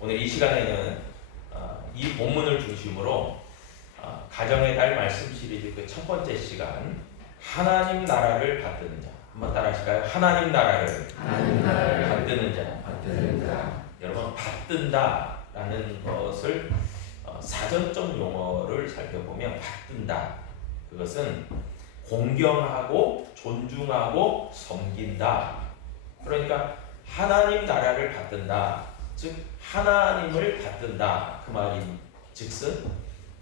오늘 이 시간에는 이 본문을 중심으로 가정의 달 말씀 시리즈 그 첫 번째 시간 하나님 나라를 받드는 자 한번 따라하실까요? 하나님 나라를 받드는 자. 여러분 받든다라는 것을 사전적 용어를 살펴보면 받든다 그것은 공경하고 존중하고 섬긴다. 그러니까 하나님 나라를 받든다. 즉 하나님을 받든다 그 말인 즉슨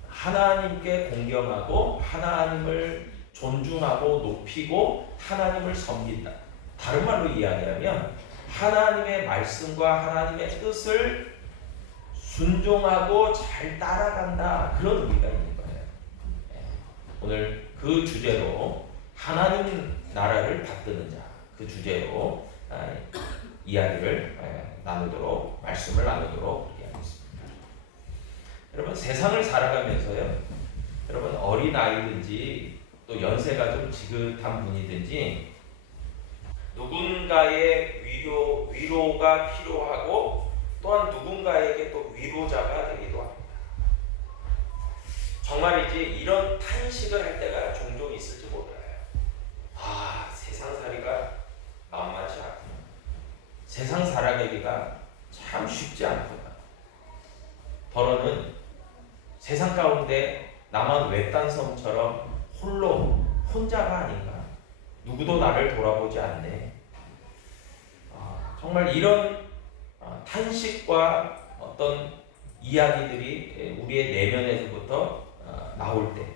하나님께 공경하고 하나님을 존중하고 높이고 하나님을 섬긴다. 다른 말로 이야기하면 하나님의 말씀과 하나님의 뜻을 순종하고 잘 따라간다 그런 의미가 있는 거예요. 오늘 그 주제로 하나님 나라를 받드는 자 그 주제로 이야기를 나누도록 말씀을 나누도록 하겠습니다. 여러분 세상을 살아가면서요. 여러분 어린 아이든지 또 연세가 좀 지긋한 분이든지 누군가의 위로가 필요하고 또한 누군가에게 또 위로자가 되기도 합니다. 정말이지 이런 탄식을 할 때가 종종 있을지 몰라요. 세상살이가 만만치 않구나. 세상 살아가기가 참 쉽지 않구나. 더러는 세상 가운데 나만 외딴 섬처럼 혼자가 아닌가. 누구도 나를 돌아보지 않네. 정말 이런 탄식과 어떤 이야기들이 우리의 내면에서부터 나올 때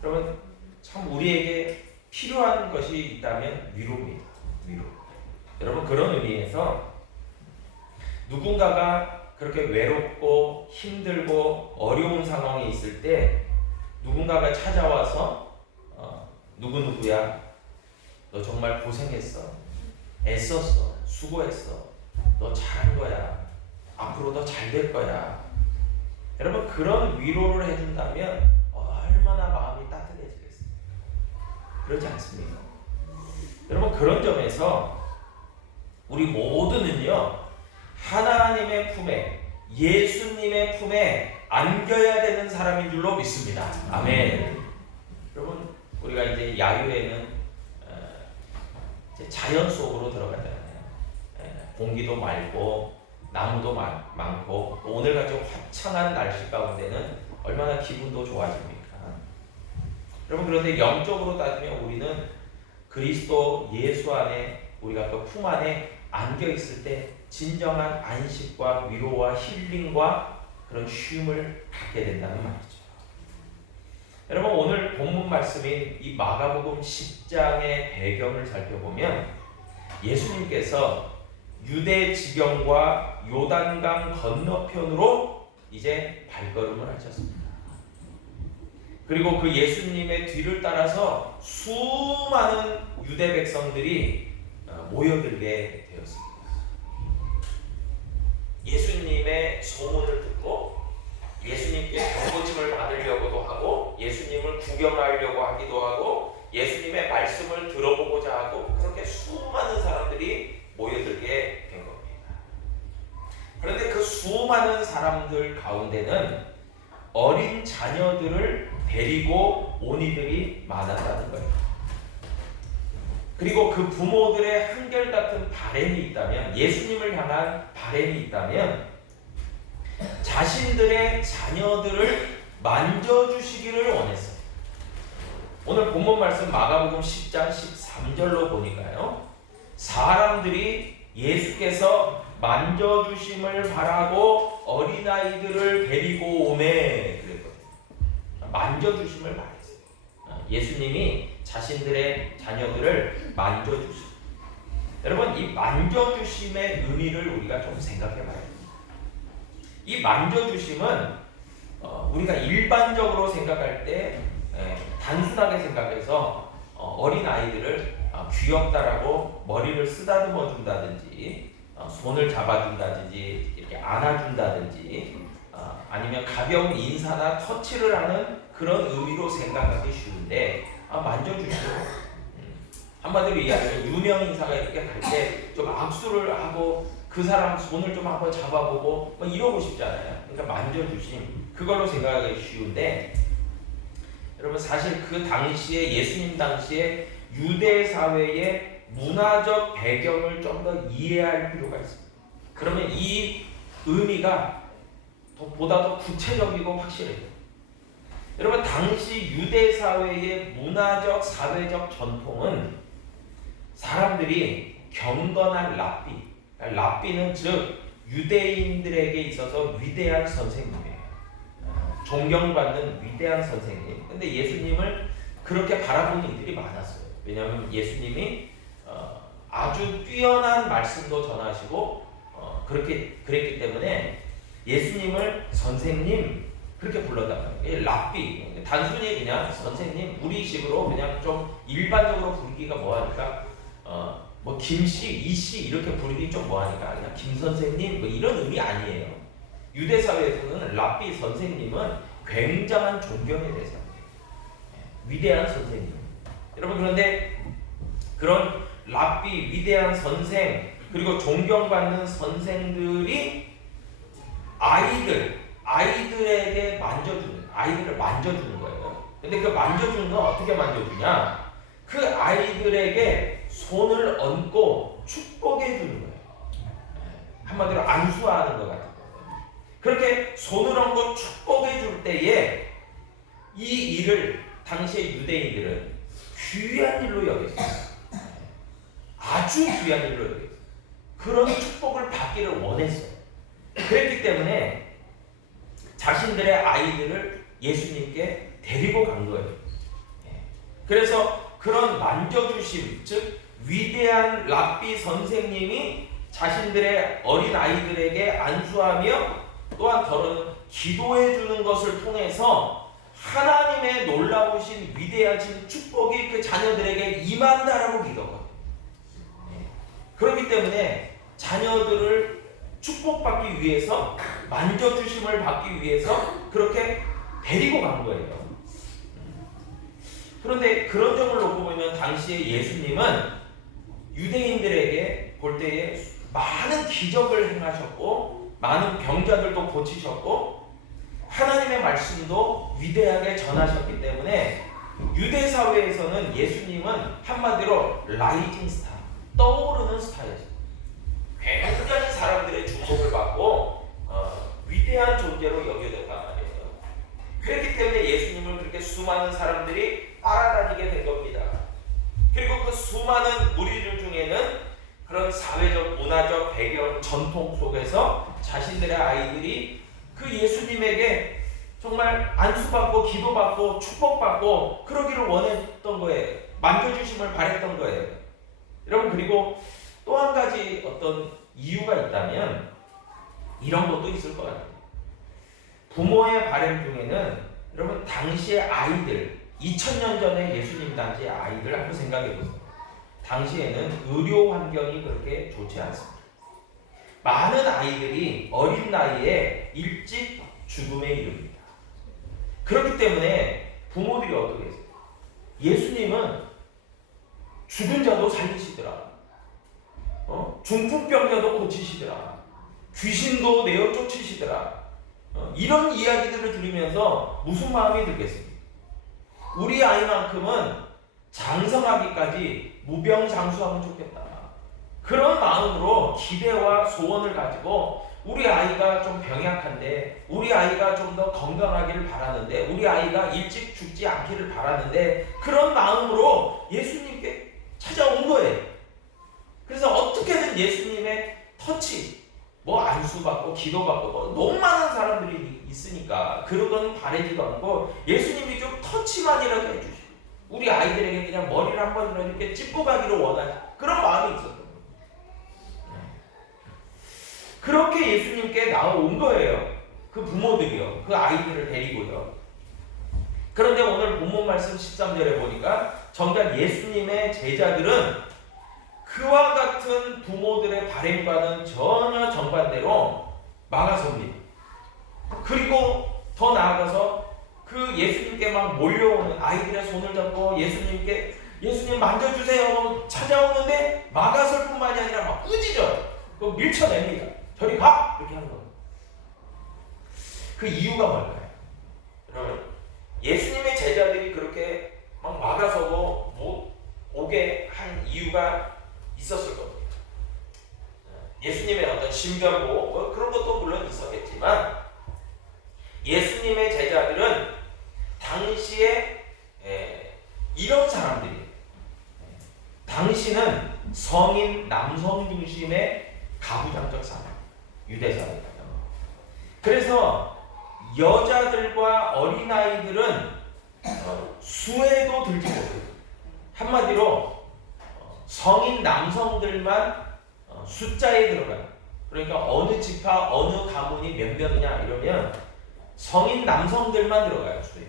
그러면 참 우리에게 필요한 것이 있다면 위로입니다. 위로. 여러분 그런 의미에서 누군가가 그렇게 외롭고 힘들고 어려운 상황에 있을 때 누군가가 찾아와서 누구누구야 너 정말 고생했어 애썼어 수고했어 너 잘한 거야 앞으로 더 잘 될 거야. 여러분 그런 위로를 해준다면 얼마나 마음이 따뜻해지겠습니까? 그렇지 않습니까? 여러분 그런 점에서 우리 모두는요 하나님의 품에 예수님의 품에 안겨야 되는 사람인 줄로 믿습니다. 아멘. 여러분 우리가 이제 야유에는 이제 자연 속으로 들어가잖아요. 공기도 맑고 나무도 많고 오늘같이 화창한 날씨 가운데는 얼마나 기분도 좋아집니까? 여러분 그런데 영적으로 따지면 우리는 그리스도 예수 안에 우리가 그 품 안에 안겨 있을 때 진정한 안식과 위로와 힐링과 그런 쉼을 갖게 된다는 말이죠. 여러분 오늘 본문 말씀인 이 마가복음 10장의 배경을 살펴보면 예수님께서 유대 지경과 요단강 건너편으로 이제 발걸음을 하셨습니다. 그리고 그 예수님의 뒤를 따라서 수많은 유대 백성들이 모여들게 되었습니다. 예수님의 소문을 듣고 예수님께 병고침을 받으려고도 하고 예수님을 구경하려고 하기도 하고 예수님의 말씀을 들어보고자 하고 그렇게 수많은 사람들이 모여들게 된 겁니다. 그런데 그 수많은 사람들 가운데는 어린 자녀들을 데리고 온 이들이 많았다는 거예요. 그리고 그 부모들의 한결같은 바람이 있다면 예수님을 향한 바람이 있다면 자신들의 자녀들을 만져주시기를 원했어요. 오늘 본문 말씀 마가복음 10장 13절로 보니까요. 사람들이 예수께서 만져주심을 바라고 어린아이들을 데리고 오매 그랬거든요. 만져주심을 바랬어요. 예수님이 자신들의 자녀들을 만져주심. 여러분 이 만져주심의 의미를 우리가 좀 생각해 봐야 됩니다. 이 만져주심은 우리가 일반적으로 생각할 때 단순하게 생각해서 어린아이들을 귀엽다라고 머리를 쓰다듬어 준다든지 손을 잡아준다든지 이렇게 안아준다든지 아니면 가벼운 인사나 터치를 하는 그런 의미로 생각하기 쉬운데 만져주시고 한마디로 이야기하면 유명 인사가 이렇게 갈 때 좀 악수를 하고 그 사람 손을 좀 한번 잡아보고 뭐 이러고 싶잖아요. 그러니까 만져주심 그걸로 생각하기 쉬운데 여러분 사실 그 당시에 예수님 당시에 유대 사회의 문화적 배경을 좀 더 이해할 필요가 있습니다. 그러면 이 의미가 보다 더 구체적이고 확실해요. 여러분 당시 유대 사회의 문화적 사회적 전통은 사람들이 경건한 랍비는 즉 유대인들에게 있어서 위대한 선생님이에요. 존경받는 위대한 선생님. 근데 예수님을 그렇게 바라보는 이들이 많았어요. 왜냐하면 예수님이 아주 뛰어난 말씀도 전하시고 그랬기 때문에 예수님을 선생님 그렇게 불렀다는 거예요. 랍비 단순히 그냥 선생님 우리식으로 그냥 좀 일반적으로 부르기가 뭐하니까 뭐 김씨, 이씨 이렇게 부르기 좀 뭐하니까 그냥 김 선생님 뭐 이런 의미 아니에요. 유대 사회에서는 랍비 선생님은 굉장한 존경의 대상이에요. 위대한 선생님. 여러분 그런데 그런 랍비 위대한 선생 그리고 존경받는 선생들이 아이들을 만져주는 거예요. 근데 그 만져주는 건 어떻게 만져주냐? 그 아이들에게 손을 얹고 축복해 주는 거예요. 한마디로 안수하는 것 같은 거예요. 그렇게 손을 얹고 축복해 줄 때에 이 일을 당시의 유대인들은 귀한 일로 여겼어요. 아주 귀한 일로 여겼어요. 그런 축복을 받기를 원했어요. 그랬기 때문에 자신들의 아이들을 예수님께 데리고 간 거예요. 그래서 그런 만져주심, 즉 위대한 랍비 선생님이 자신들의 어린 아이들에게 안수하며 또한 더러는 기도해 주는 것을 통해서 하나님의 놀라우신 위대하신 축복이 그 자녀들에게 임한다라고 믿었거든요. 그렇기 때문에 자녀들을 축복받기 위해서 만져주심을 받기 위해서 그렇게 데리고 간 거예요. 그런데 그런 점을 놓고 보면 당시에 예수님은 유대인들에게 볼 때에 많은 기적을 행하셨고 많은 병자들도 고치셨고 하나님의 말씀도 위대하게 전하셨기 때문에 유대 사회에서는 예수님은 한마디로 라이징 스타, 떠오르는 스타였어요. 굉장히 사람들의 주목을 받고 위대한 존재로 여겨졌단 말이에요. 그렇기 때문에 예수님을 그렇게 수많은 사람들이 따라다니게 된 겁니다. 그리고 그 수많은 무리들 중에는 그런 사회적, 문화적 배경, 전통 속에서 자신들의 아이들이 그 예수님에게 정말 안수받고 기도받고 축복받고 그러기를 원했던 거예요. 만져주심을 바랬던 거예요. 여러분 그리고 또 한 가지 어떤 이유가 있다면 이런 것도 있을 것 같아요. 부모의 바람 중에는 여러분 당시의 아이들 2000년 전에 예수님 당시의 아이들 한번 생각해 보세요. 당시에는 의료 환경이 그렇게 좋지 않습니다. 많은 아이들이 어린 나이에 일찍 죽음에 이릅니다. 그렇기 때문에 부모들이 어떻게 했어요? 예수님은 죽은 자도 살리시더라. 중풍병자도 고치시더라. 귀신도 내어 쫓으시더라. 이런 이야기들을 들으면서 무슨 마음이 들겠습니까? 우리 아이만큼은 장성하기까지 무병장수하면 좋겠다. 그런 마음으로 기대와 소원을 가지고 우리 아이가 좀 병약한데 우리 아이가 좀 더 건강하기를 바라는데 우리 아이가 일찍 죽지 않기를 바라는데 그런 마음으로 예수님께 찾아온 거예요. 그래서 어떻게든 예수님의 터치 뭐 안수받고 기도받고 뭐 너무 많은 사람들이 있으니까 그러건 바라지도 않고 예수님이 좀 터치만이라도 해주시고 우리 아이들에게 그냥 머리를 한번 이렇게 짚고 가기를 원하는 그런 마음이 있었던 거예요. 그렇게 예수님께 나온 거예요. 그 부모들이요. 그 아이들을 데리고요. 그런데 오늘 본문 말씀 13절에 보니까 정작 예수님의 제자들은 그와 같은 부모들의 바람과는 전혀 정반대로 막아섭니다. 그리고 더 나아가서 그 예수님께 막 몰려오는 아이들의 손을 잡고 예수님 만져주세요 찾아오는데 막아설 뿐만이 아니라 막 꾸짖어요. 그 밀쳐냅니다. 저리 가! 이렇게 하는 겁니다. 그 이유가 뭘까요? 여러분, 예수님의 제자들이 그렇게 막 막아서고 못 오게 한 이유가 있었을 겁니다. 예수님의 어떤 신변보 뭐 그런 것도 물론 있었겠지만 예수님의 제자들은 당시에 이런 사람들이에요. 당시는 성인 남성 중심의 가부장적 사회, 유대사회예요. 그래서 여자들과 어린아이들은 수에도 들지 못해요. 한마디로 성인 남성들만 숫자에 들어가요. 그러니까 어느 지파, 어느 가문이 몇 명이냐 이러면 성인 남성들만 들어가요. 수에.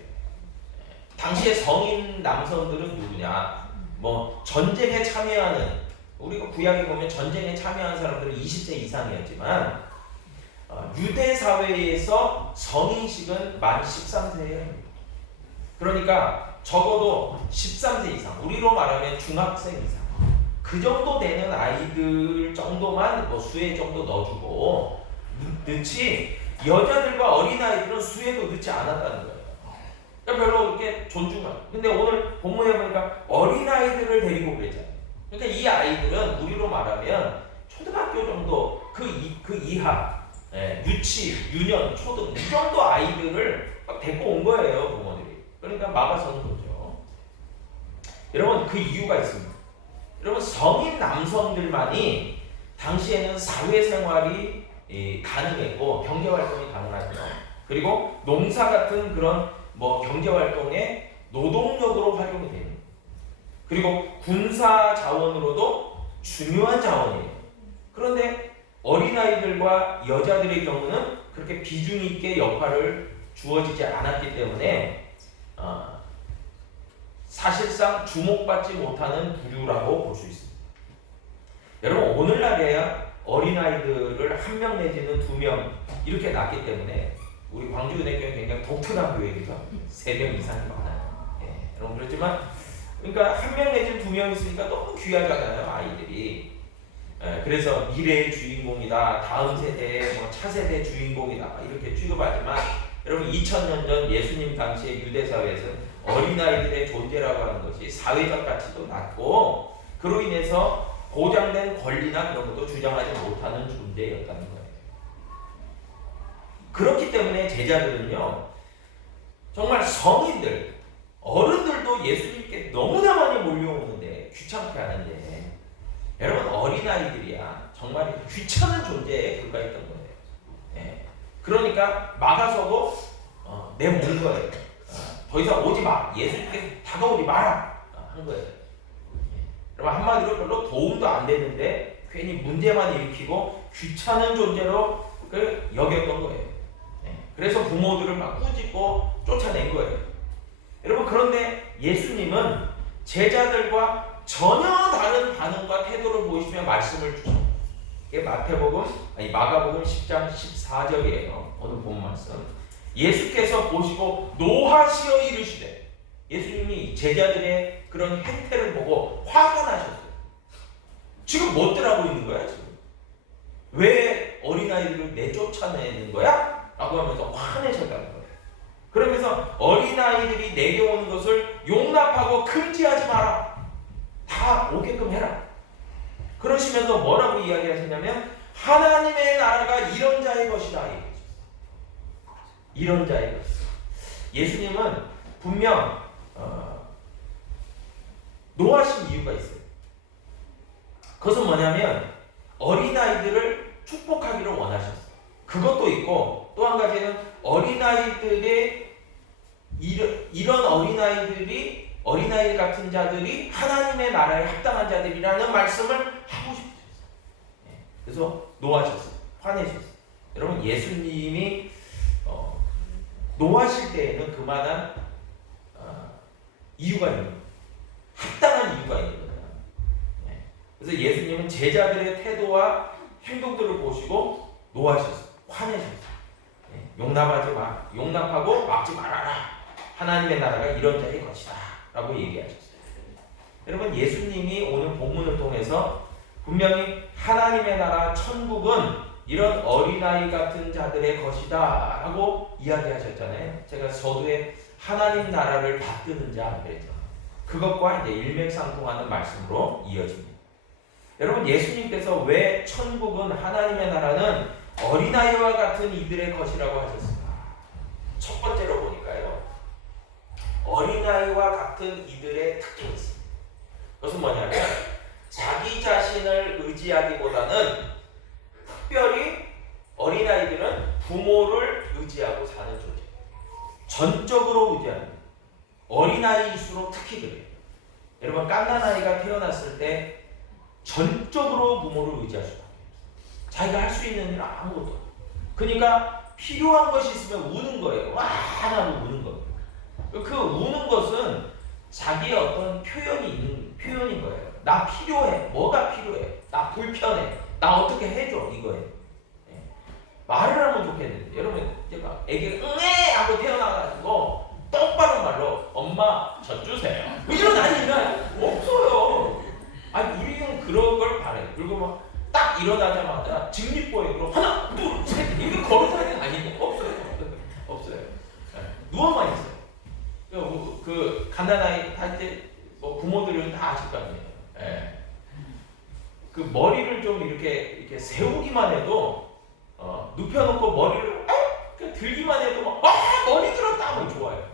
당시에 성인 남성들은 누구냐? 뭐 전쟁에 참여하는, 우리가 구약에 보면 전쟁에 참여한 사람들은 20세 이상이었지만 유대 사회에서 성인식은 만 13세예요. 그러니까 적어도 13세 이상, 우리로 말하면 중학생 이상, 그 정도 되는 아이들 정도만 뭐 수에 정도 넣어주고 넣지 여자들과 어린아이들은 수에도 넣지 않았다는 거예요. 그러니까 별로 이렇게 존중하고. 근데 오늘 본문에 보니까 어린아이들을 데리고 그랬잖아요. 그러니까 이 아이들은 우리로 말하면 초등학교 정도 그 이하, 유치, 유년, 초등 이 정도 아이들을 막 데리고 온 거예요, 부모들이. 그러니까 막아서는 거죠. 여러분, 그 이유가 있습니다. 여러분, 성인 남성들만이 당시에는 사회생활이 가능했고 경제활동이 가능하죠. 그리고 농사 같은 그런 뭐 경제활동에 노동력으로 활용이 됩니다. 그리고 군사 자원으로도 중요한 자원이에요. 그런데 어린아이들과 여자들의 경우는 그렇게 비중 있게 역할을 주어지지 않았기 때문에 사실상 주목받지 못하는 부류라고 볼 수 있습니다. 여러분, 오늘날에야 어린아이들을 1명 내지는 2명 이렇게 낳기 때문에 우리 광주은행교회 굉장히 독특한 교회이죠. 3명 이상이 많아요. 여러분, 그렇지만 그러니까 1명 내지는 2명 있으니까 너무 귀하잖아요, 아이들이. 그래서 미래의 주인공이다, 다음 세대의 뭐 차세대 주인공이다 이렇게 취급하지만 여러분, 2000년 전 예수님 당시의 유대사회에서는 어린아이들의 존재라고 하는 것이 사회적 가치도 낮고 그로 인해서 보장된 권리나 그런 것도 주장하지 못하는 존재였다는 거예요. 그렇기 때문에 제자들은요, 정말 성인들, 어른들도 예수님께 너무나 많이 몰려오는데 귀찮게 하는데 여러분, 어린아이들이야 정말 귀찮은 존재에 불과했던 거예요. 그러니까 막아서도 내모는 거예요. 더 이상 오지 마. 예수님께 다가오지 마라. 한 거예요. 여러분, 한마디로 별로 도움도 안 되는데 괜히 문제만 일으키고 귀찮은 존재로 여겼던 거예요. 그래서 부모들을 막 꾸짖고 쫓아낸 거예요. 여러분, 그런데 예수님은 제자들과 전혀 다른 반응과 태도를 보이시며 말씀을 주셨어요. 이게 마가복음 10장 14절이에요. 오늘 본 말씀. 예수께서 보시고 노하시어 이르시되, 예수님이 제자들의 그런 행태를 보고 화가 나셨어요. 지금 뭣들 하고 있는 거야 지금? 왜 어린아이들을 내쫓아내는 거야? 라고 하면서 화내셨다는 거예요. 그러면서 어린아이들이 내려오는 것을 용납하고 금지하지 마라. 다 오게끔 해라. 그러시면서 뭐라고 이야기하시냐면 하나님의 나라가 이런 자의 것이다. 이런 자의 것. 예수님은 분명 노하신 이유가 있어요. 그것은 뭐냐면 어린아이들을 축복하기를 원하셨어요. 그것도 있고 또 한 가지는 어린아이들의 이런 어린아이 같은 자들이 하나님의 나라에 합당한 자들이라는 말씀을 하고 싶으셨어요. 그래서 노하셨어요. 화내셨어요. 여러분, 예수님이 노하실 때에는 그만한 이유가 있는 거예요. 합당한 이유가 있는 거예요. 그래서 예수님은 제자들의 태도와 행동들을 보시고 노하셨어요. 화내셨어요. 용납하고 막지 말아라. 하나님의 나라가 이런 자의 것이다. 라고 얘기하셨어요. 여러분, 예수님이 오늘 본문을 통해서 분명히 하나님의 나라 천국은 이런 어린아이 같은 자들의 것이다 라고 이야기하셨잖아요. 제가 서두에 하나님 나라를 받드는 자 그랬죠. 그것과 이제 일맥상통하는 말씀으로 이어집니다. 여러분, 예수님께서 왜 천국은 하나님의 나라는 어린아이와 같은 이들의 것이라고 하셨을까? 첫 번째로 보니까요, 어린아이와 같은 이들의 특징이 있습니다. 그것은 뭐냐면 자기 자신을 의지하기보다는 특별히 어린아이들은 부모를 의지하고 사는 존재. 전적으로 의지합니다. 어린아이일수록 특히 그래요. 여러분, 갓난아이가 태어났을 때 전적으로 부모를 의지할 수밖에 없어요. 자기가 할 수 있는 일은 아무것도 없어요. 그러니까 필요한 것이 있으면 우는 거예요. 와 하고 우는 거예요. 그 우는 것은 자기의 어떤 표현인 거예요. 나 필요해. 뭐가 필요해? 나 불편해. 나 어떻게 해줘? 이거예요. 예. 말을 하면 좋겠는데, 여러분, 제가 애기가 응애 하고 태어나가지고 똑바로 말로 엄마 젖 주세요. 이런 아이 있나요? 없어요. 아니, 우리는 그런 걸 바래요. 그리고 막 딱 일어나자마자 직립보행으로 하나, 둘, 셋 이렇게 걸어다니는 아니에요. 없어요. 예. 누워만 있어요. 그 갓난아이 할 때 뭐 부모들은 다 아실 거 아니에요. 예. 그 머리를 좀 이렇게 세우기만 해도 눕혀놓고 머리를 들기만 해도 막 머리 들었다 하면 좋아요.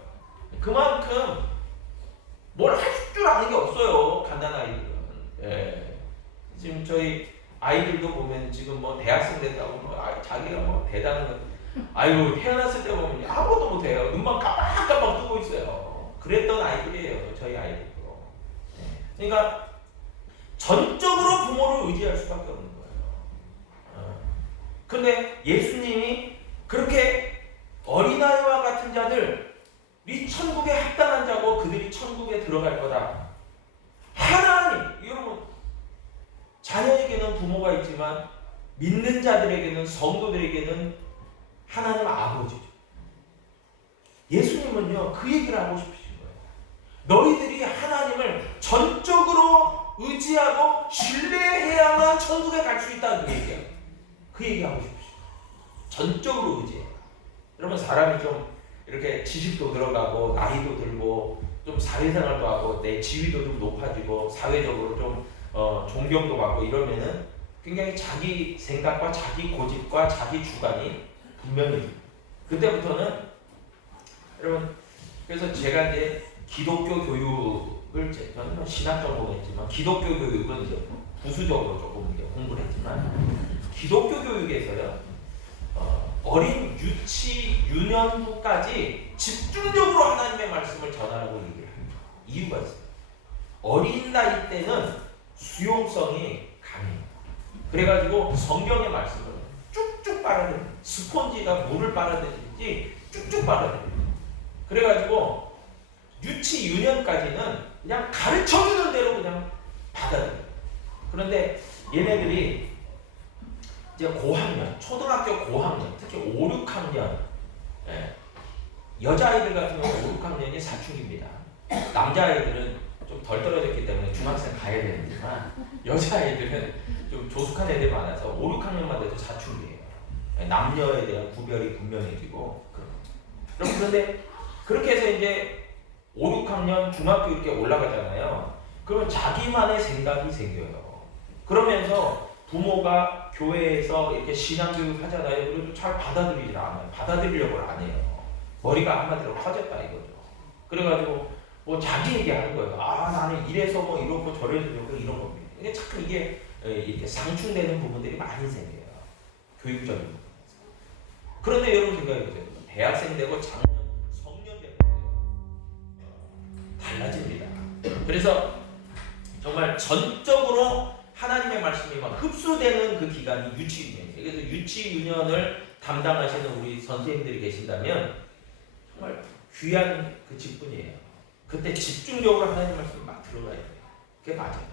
그만큼 뭘 할 줄 아는 게 없어요, 갓난아이들은. 예. 지금 저희 아이들도 보면 지금 뭐 대학생 됐다고 자기가 뭐 대단한 거, 아유 태어났을 때 보면 아무것도 못해요. 눈만 깜빡깜빡 뜨고 있어요. 그랬던 아이들이에요, 저희 아이들도. 예. 그러니까 전적으로 부모를 의지할 수밖에 없는 거예요. 그런데 예수님이 그렇게 어린아이와 같은 자들이 천국에 합당한 자고 그들이 천국에 들어갈 거다. 하나님, 여러분, 자녀에게는 부모가 있지만 믿는 자들에게는, 성도들에게는 하나님 아버지죠. 예수님은요, 그 얘기를 하고 싶으신 거예요. 너희들이 하나님을 전적으로 의지하고 신뢰해야만 천국에 갈 수 있다는 그 얘기예요. 그 얘기하고 싶으시죠. 전적으로 의지해요. 여러분, 사람이 좀 이렇게 지식도 들어가고 나이도 들고 좀 사회생활도 하고 내 지위도 좀 높아지고 사회적으로 좀 존경도 받고 이러면은 굉장히 자기 생각과 자기 고집과 자기 주관이 분명히 그때부터는, 여러분, 그래서 제가 이제 기독교 교육을, 저는 신학 전공했지만 기독교 교육은 이제 부수적으로 조금 이제 공부를 했지만, 기독교 교육에서요, 어린 유치 유년부까지 집중적으로 하나님의 말씀을 전하라고 얘기를 합니다. 이유가 있어요. 어린 나이 때는 수용성이 강해요. 그래가지고 성경의 말씀을 쭉쭉 빨아들여요. 스폰지가 물을 빨아들이듯이 쭉쭉 빨아들여요. 그래가지고 유치 유년까지는 그냥 가르쳐주는 대로 그냥 받아들여요. 그런데 얘네들이 이제 고학년, 초등학교 고학년, 특히 5, 6학년, 여자아이들 같은 경우는 5, 6학년이 사춘기입니다. 남자아이들은 좀 덜 떨어졌기 때문에 중학생 가야 되지만, 여자아이들은 좀 조숙한 애들이 많아서 5, 6학년만 돼도 사춘기예요. 남녀에 대한 구별이 분명해지고. 여러분, 그런데 그렇게 해서 이제 5, 6학년 중학교 이렇게 올라가잖아요. 그러면 자기만의 생각이 생겨요. 그러면서 부모가 교회에서 이렇게 신앙교육 하잖아요. 그래도 잘 받아들이질 않아요. 받아들이려고 안 해요. 머리가 한마디로 커졌다 이거죠. 그래가지고 뭐 자기 얘기하는 거예요. 나는 이래서 뭐 이렇고 저래서 이런 겁니다. 근데 자꾸 이게 이렇게 상충되는 부분들이 많이 생겨요. 교육적인 부분에서. 그런데 여러분 생각해보세요. 대학생 되고 성년 되면 달라집니다. 그래서 정말 전적으로 하나님의 말씀이 막 흡수되는 그 기간이 유치유년이에요. 그래서 유치유년을 담당하시는 우리 선생님들이 계신다면 정말 귀한 그 직분이에요. 그때 집중적으로 하나님 말씀을 막 들어가야 돼요. 그게 맞아요.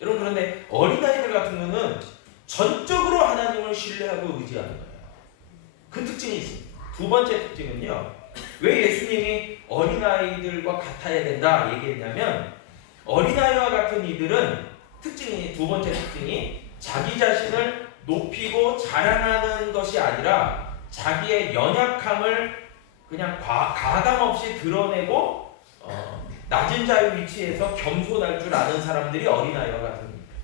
여러분, 그런데 어린아이들 같은 경우는 전적으로 하나님을 신뢰하고 의지하는 거예요. 그 특징이 있습니다. 두 번째 특징은요, 왜 예수님이 어린아이들과 같아야 된다 얘기했냐면, 어린아이와 같은 이들은 두 번째 특징이 자기 자신을 높이고 자랑하는 것이 아니라 자기의 연약함을 그냥 가감 없이 드러내고 낮은 자유 위치에서 겸손할 줄 아는 사람들이 어린아이와 같은 겁니다.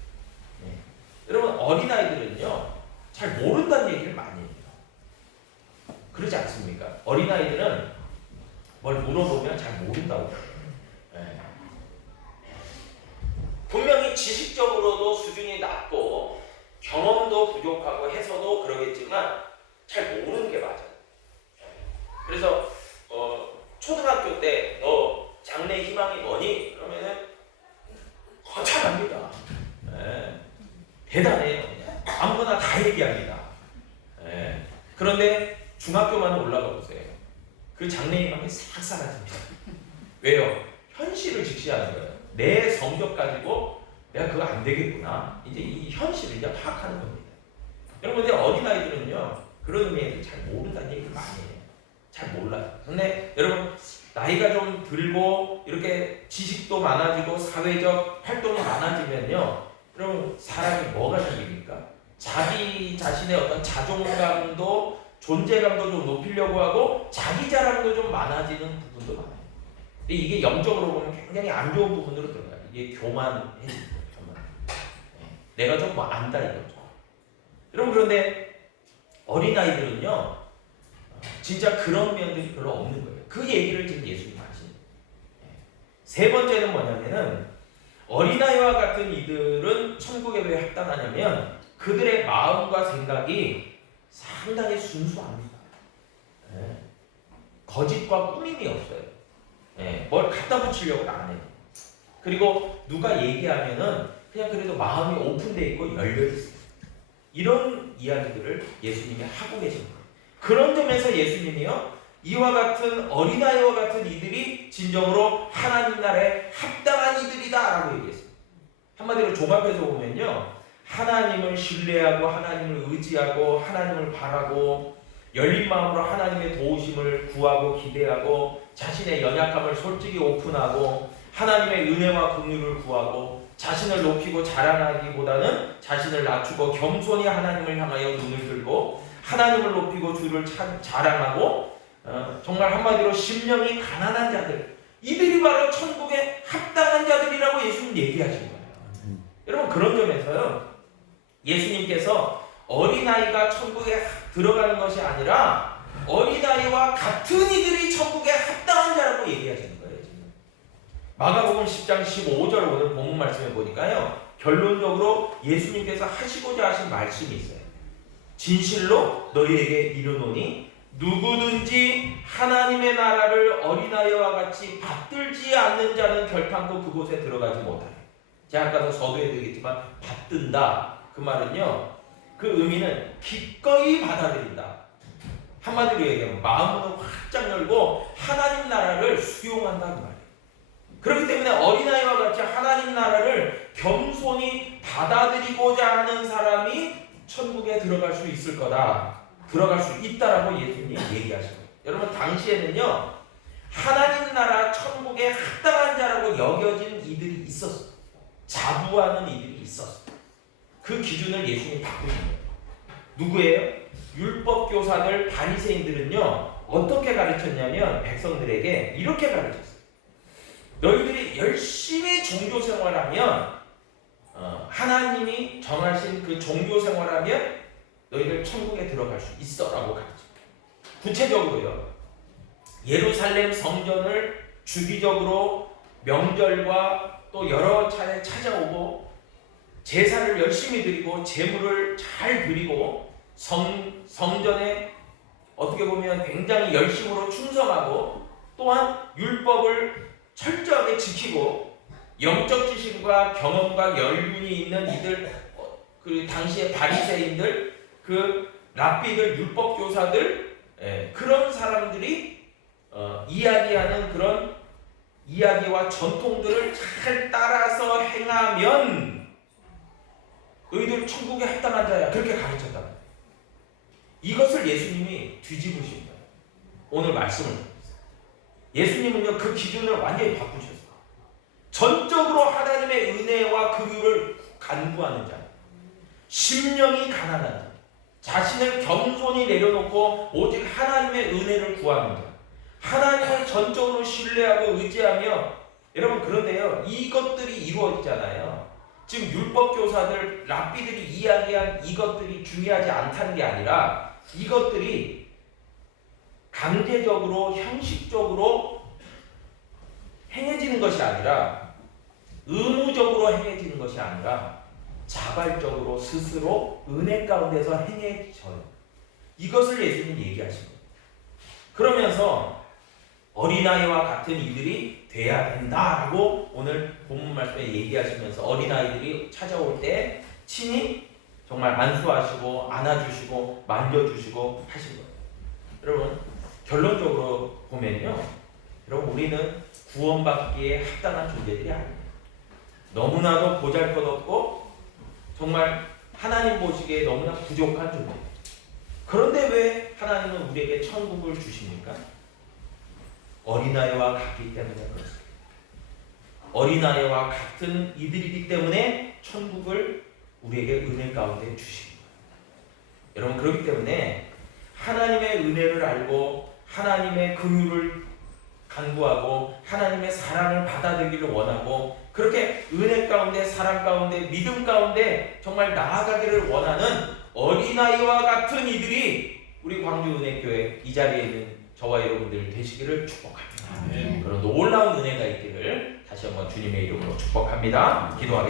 네. 여러분 어린아이들은요 잘 모른다는 얘기를 많이 해요. 그러지 않습니까? 어린아이들은 뭘 물어보면 잘 모른다고 해요. 네. 분명히 지식적으로도 수준이 낮고 경험도 부족하고 해서도 그러겠지만 잘 모르는 게 맞아요. 그래서 초등학교 때 너 장래 희망이 뭐니? 그러면은 허탈합니다. 네. 대단해요. 아무거나 다 얘기합니다. 네. 그런데 중학교만 올라가 보세요. 그 장래 희망이 싹 사라집니다. 왜요? 현실을 직시하는 거예요. 내 성적 가지고 내가 그거 안 되겠구나. 이제 이 현실을 이제 파악하는 겁니다. 여러분, 근데 어린아이들은요, 그런 의미에서 잘 모른다는 얘기를 많이 해요. 잘 몰라요. 근데 여러분, 나이가 좀 들고, 이렇게 지식도 많아지고, 사회적 활동이 많아지면요, 여러분, 사람이 뭐가 생깁니까? 자기 자신의 어떤 자존감도, 존재감도 좀 높이려고 하고, 자기 자랑도 좀 많아지는 부분도 많아요. 근데 이게 영적으로 보면 굉장히 안 좋은 부분으로 들어가요. 이게 교만해지죠. 교만. 내가 좀 뭐 안다 이거죠. 여러분, 그런데 어린아이들은요 진짜 그런 면들이 별로 없는 거예요. 그 얘기를 지금 예수님이 하시는 거예요. 세 번째는 뭐냐면은 어린아이와 같은 이들은 천국에 왜 합당하냐면 그들의 마음과 생각이 상당히 순수합니다. 거짓과 꾸밈이 없어요. 뭘 갖다 붙이려고 안 해요. 그리고 누가 얘기하면은 그냥 그래도 마음이 오픈되어 있고 열려 있어요. 이런 이야기들을 예수님이 하고 계신 거예요. 그런 점에서 예수님이요 이와 같은 어린아이와 같은 이들이 진정으로 하나님 나라에 합당한 이들이다라고 얘기했어요. 한마디로 종합해서 보면요 하나님을 신뢰하고 하나님을 의지하고 하나님을 바라고 열린 마음으로 하나님의 도우심을 구하고 기대하고 자신의 연약함을 솔직히 오픈하고 하나님의 은혜와 긍휼을 구하고 자신을 높이고 자랑하기보다는 자신을 낮추고 겸손히 하나님을 향하여 눈을 들고 하나님을 높이고 주를 자랑하고 정말 한마디로 심령이 가난한 자들 이들이 바로 천국에 합당한 자들이라고 예수님 얘기하신 거예요. 여러분 그런 점에서요 예수님께서 어린아이가 천국에 들어가는 것이 아니라 어린아이와 같은 이들이 천국에 합당한 자라고 얘기하시는 거예요. 지금. 마가복음 10장 15절 오늘 본문 말씀해 보니까요 결론적으로 예수님께서 하시고자 하신 말씀이 있어요. 진실로 너희에게 이르노니 누구든지 하나님의 나라를 어린아이와 같이 받들지 않는 자는 결탄코 그곳에 들어가지 못하네. 제가 아까도 서두에 드리겠지만 받든다 그 말은요 그 의미는 기꺼이 받아들인다. 한마디로 얘기하면 마음을 활짝 열고 하나님 나라를 수용한다 그 말이에요. 그렇기 때문에 어린아이와 같이 하나님 나라를 겸손히 받아들이고자 하는 사람이 천국에 들어갈 수 있을 거다. 들어갈 수 있다라고 예수님이 얘기하시고 여러분 당시에는요 하나님 나라 천국에 합당한 자라고 여겨진 이들이 있었어요. 자부하는 이들이 있었어요. 그 기준을 예수님이 바꾸신 거예요. 누구예요? 율법교사들 바리새인들은요 어떻게 가르쳤냐면 백성들에게 이렇게 가르쳤어요. 너희들이 열심히 종교생활하면 하나님이 정하신 그 종교생활하면 너희들 천국에 들어갈 수 있어 라고 가르쳐요. 구체적으로요 예루살렘 성전을 주기적으로 명절과 또 여러 차례 찾아오고 제사를 열심히 드리고 제물을 잘 드리고 성전에 어떻게 보면 굉장히 열심으로 충성하고 또한 율법을 철저하게 지키고 영적 지식과 경험과 연륜이 있는 이들 그 당시의 바리새인들 그 랍비들 율법 교사들 그런 사람들이 이야기하는 그런 이야기와 전통들을 잘 따라서 행하면 너희들 천국에 합당한 자야 그렇게 가르쳤다. 이것을 예수님이 뒤집으신 거예요. 오늘 말씀을 예수님은요 그 기준을 완전히 바꾸셨어요. 전적으로 하나님의 은혜와 긍휼을 간구하는 자 심령이 가난한 자, 자신을 겸손히 내려놓고 오직 하나님의 은혜를 구하는 자, 하나님을 전적으로 신뢰하고 의지하며, 여러분 그런데요, 이것들이 이루어지잖아요. 지금 율법교사들, 랍비들이 이야기한 이것들이 중요하지 않다는 게 아니라, 이것들이 강제적으로 형식적으로 행해지는 것이 아니라, 의무적으로 행해지는 것이 아니라 자발적으로 스스로 은혜 가운데서 행해져요. 이것을 예수님이 얘기하신 거예요. 그러면서 어린아이와 같은 이들이 돼야 된다라고 오늘 본문 말씀에 얘기하시면서 어린아이들이 찾아올 때 친히 정말 안수하시고 안아주시고 만져주시고 하신 거예요. 여러분 결론적으로 보면요, 여러분 우리는 구원받기에 합당한 존재들이 아니에요. 너무나도 보잘것없고 정말 하나님 보시기에 너무나 부족한 존재. 그런데 왜 하나님은 우리에게 천국을 주십니까? 어린아이와 같기 때문에 그렇습니다. 어린아이와 같은 이들이기 때문에 천국을 우리에게 은혜 가운데 주신 거예요. 여러분 그렇기 때문에 하나님의 은혜를 알고 하나님의 긍휼을 간구하고 하나님의 사랑을 받아들이기를 원하고, 그렇게 은혜 가운데 사랑 가운데 믿음 가운데 정말 나아가기를 원하는 어린아이와 같은 이들이 우리 광주은혜교회 이 자리에 있는 저와 여러분들 되시기를 축복합니다. 그런 놀라운 은혜가 있기를 다시 한번 주님의 이름으로 축복합니다. 기도하겠습니다.